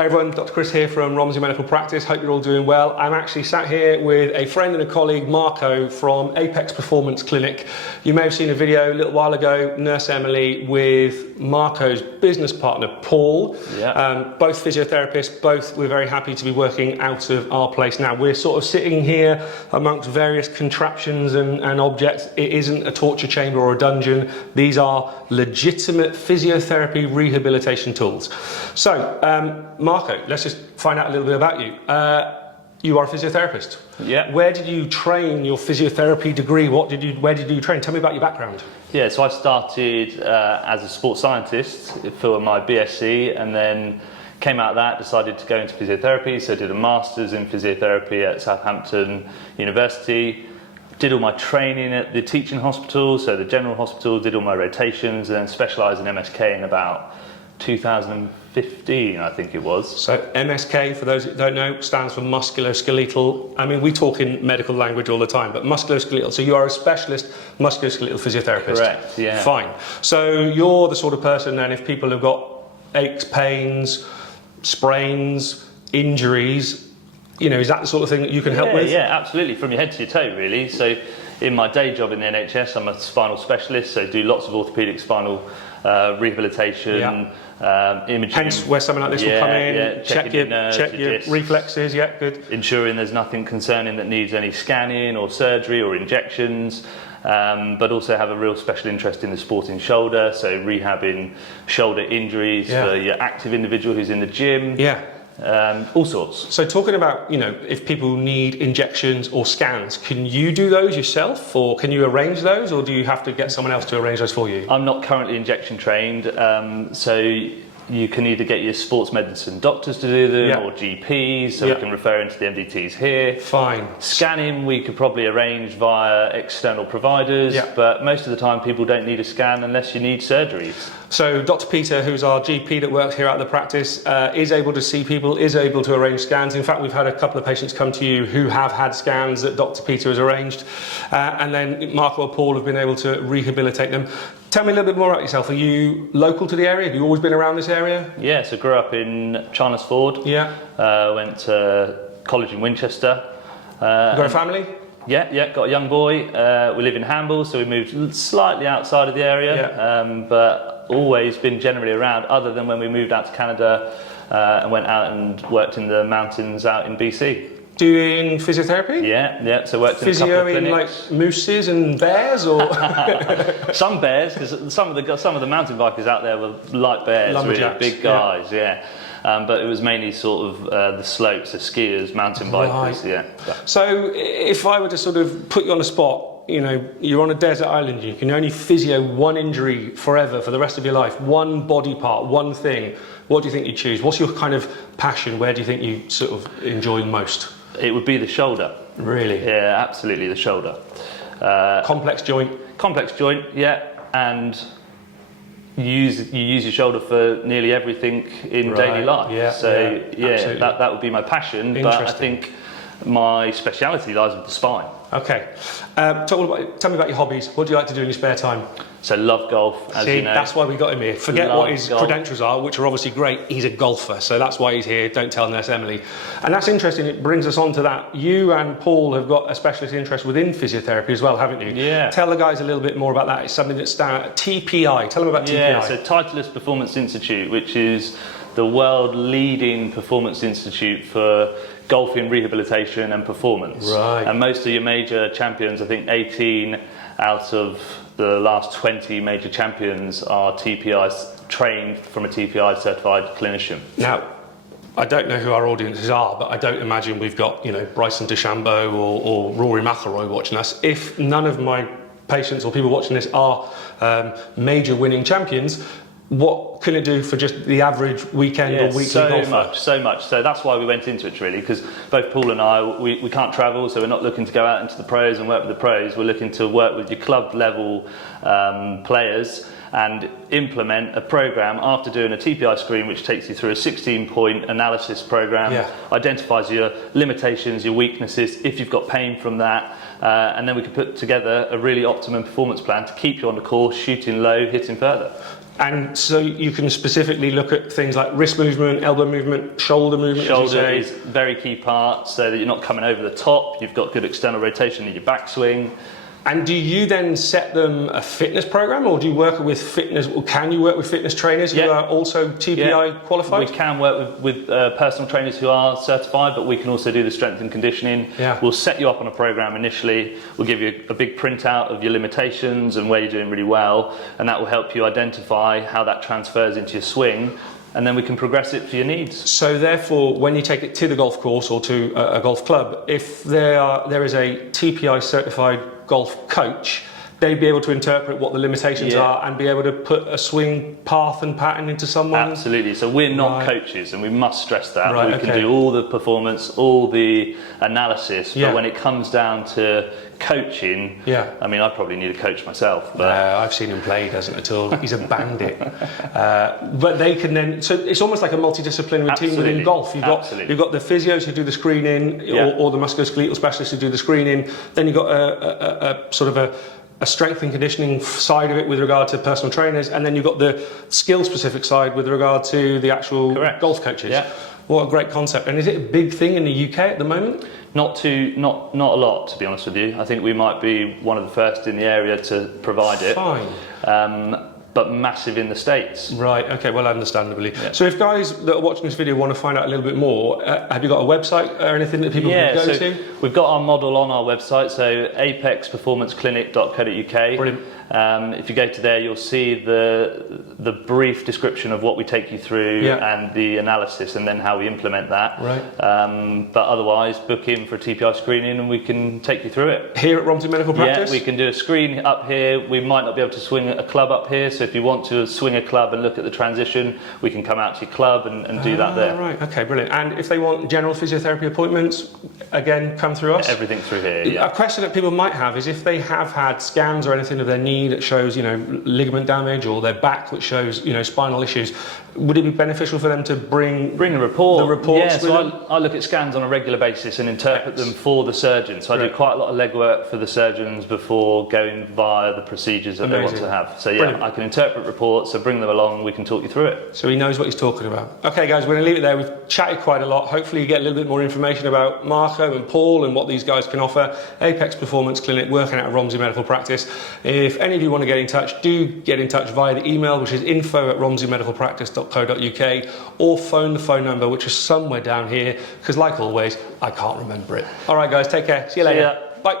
Hi everyone, Dr. Chris here from Romsey Medical Practice. Hope you're all doing well. I'm actually sat here with a friend and a colleague, Marco, from Apex Performance Clinic. You may have seen a video a little while ago, Nurse Emily with Marco's business partner, Paul. Yeah. Both physiotherapists, both we're very happy to be working out of our place now. We're sort of sitting here amongst various contraptions and objects. It isn't a torture chamber or a dungeon. These are legitimate physiotherapy rehabilitation tools. So, Marco, let's just find out a little bit about you. You are a physiotherapist. Yeah. Where did you train your physiotherapy degree? Where did you train? Tell me about your background. Yeah, so I started as a sports scientist for my BSc, and then came out of that, decided to go into physiotherapy, so did a master's in physiotherapy at Southampton University. Did all my training at the teaching hospital, so the general hospital, did all my rotations, and then specialised in MSK in about 2015, I think it was. So MSK, for those that don't know, stands for musculoskeletal. I mean, we talk in medical language all the time, but musculoskeletal. So you are a specialist musculoskeletal physiotherapist. Correct, yeah. Fine. So you're the sort of person then, if people have got aches, pains, sprains, injuries, you know, is that the sort of thing that you can help with? Yeah, absolutely, from your head to your toe, really. So in my day job in the NHS, I'm a spinal specialist, so do lots of orthopaedic spinal rehabilitation, imaging. Hence where someone like this will come in, check your nerves, check your discs, reflexes, yeah, good. ensuring there's nothing concerning that needs any scanning or surgery or injections, but also have a real special interest in the sporting shoulder, so rehabbing shoulder injuries for your active individual who's in the gym. Yeah. All sorts. So talking about, you know, if people need injections or scans, can you do those yourself, or can you arrange those, or do you have to get someone else to arrange those for you? I'm not currently injection trained, so you can either get your sports medicine doctors to do them or GPs, so we can refer into the MDTs here. Fine. Scanning we could probably arrange via external providers, but most of the time people don't need a scan unless you need surgeries. So Dr. Peter, who's our GP that works here at the practice, is able to see people, is able to arrange scans. In fact, we've had a couple of patients come to you who have had scans that Dr. Peter has arranged, and then Marco or Paul have been able to rehabilitate them. Tell me a little bit more about yourself. Are you local to the area? Have you always been around this area? Yeah, so grew up in Chalmers-Ford. Yeah. Went to college in Winchester. You got a family? Yeah, got a young boy. We live in Hamble, so we moved slightly outside of the area, but always been generally around, other than when we moved out to Canada and went out and worked in the mountains out in BC. Doing physiotherapy? Yeah, so worked in a couple Physio of in clinics. like mooses and bears, or? Some bears, because some of the mountain bikers out there were like bears, really big guys, but it was mainly sort of the slopes, the skiers, mountain bikers, So if I were to sort of put you on the spot, you know, you're on a desert island, you can only physio one injury forever, for the rest of your life, one body part, one thing, what do you think you'd choose? What's your kind of passion? Where do you think you sort of enjoy most? It would be the shoulder. Really? Yeah, absolutely, the shoulder. Complex joint? Complex joint, and you use your shoulder for nearly everything in daily life. That would be my passion, but I think my speciality lies with the spine. Okay. Tell me about your hobbies. What do you like to do in your spare time? So love golf, as you know. That's why we got him here. Forget what his credentials are, which are obviously great. He's a golfer, so that's why he's here. Don't tell Nurse Emily. And that's interesting. It brings us on to that. You and Paul have got a specialist interest within physiotherapy as well, haven't you? Yeah. Tell the guys a little bit more about that. It's something that's TPI. Tell them about TPI. Yeah, so Titleist Performance Institute, which is the world leading performance institute for golfing rehabilitation and performance. Right. And most of your major champions, I think 18 out of the last 20 major champions are TPI trained from a TPI certified clinician. Now, I don't know who our audiences are, but I don't imagine we've got, you know, Bryson DeChambeau or Rory McIlroy watching us. If none of my patients or people watching this are major winning champions, what can it do for just the average weekend or weekly golfer? So much. So that's why we went into it, really, because both Paul and I, we can't travel, so we're not looking to go out into the pros and work with the pros. We're looking to work with your club level players and implement a program after doing a TPI screen, which takes you through a 16-point analysis program, identifies your limitations, your weaknesses, if you've got pain from that, and then we can put together a really optimum performance plan to keep you on the course, shooting low, hitting further. And so you can specifically look at things like wrist movement, elbow movement, shoulder movement. Shoulder is a very key part, so that you're not coming over the top. You've got good external rotation in your backswing. And do you then set them a fitness program, or do you work with fitness? Or can you work with fitness trainers who are also TPI qualified? We can work with personal trainers who are certified, but we can also do the strength and conditioning. Yeah. We'll set you up on a program initially. We'll give you a big printout of your limitations and where you're doing really well, and that will help you identify how that transfers into your swing. And then we can progress it to your needs. So therefore, when you take it to the golf course or to a golf club, if there is a TPI certified golf coach, they'd be able to interpret what the limitations are and be able to put a swing path and pattern into someone? Absolutely. So we're not coaches, and we must stress that. Right, we can do all the performance, all the analysis, but when it comes down to coaching, I mean, I probably need a coach myself. But I've seen him play, he doesn't at all. He's a bandit. But they can then, so it's almost like a multidisciplinary team within golf. You've got the physios who do the screening, or the musculoskeletal specialists who do the screening. Then you've got a sort of a strength and conditioning side of it with regard to personal trainers, and then you've got the skill specific side with regard to the actual golf coaches. What a great concept. And is it a big thing in the UK at the moment? Not a lot, to be honest with you. I think we might be one of the first in the area to provide it. Fine. But massive in the States. Right, okay, well, understandably. So if guys that are watching this video want to find out a little bit more, have you got a website or anything that people can go to? We've got our model on our website, so apexperformanceclinic.co.uk. Brilliant. If you go to there, you'll see the brief description of what we take you through and the analysis, and then how we implement that. Right. But otherwise, book in for a TPI screening and we can take you through it. Here at Romsey Medical Practice? Yeah, we can do a screen up here. We might not be able to swing a club up here, so if you want to swing a club and look at the transition, we can come out to your club and do that there. Right, okay, brilliant. And if they want general physiotherapy appointments, again, come through us? Everything through here, A question that people might have is if they have had scans or anything of their knee that shows, ligament damage, or their back which shows, spinal issues, would it be beneficial for them to bring the report? The reports? Yeah, so I look at scans on a regular basis and interpret them for the surgeon. So I do quite a lot of legwork for the surgeons before going via the procedures that they want to have. So I can interpret reports, so bring them along, we can talk you through it. So he knows what he's talking about. Okay guys, we're going to leave it there. We've chatted quite a lot. Hopefully you get a little bit more information about Marco and Paul and what these guys can offer. Apex Performance Clinic, working out of Romsey Medical Practice. If any of you want to get in touch, do get in touch via the email, which is info@romseymedicalpractice.co.uk, or phone the phone number, which is somewhere down here, because like always, I can't remember it. All right guys, take care. See you later. See ya. Bye.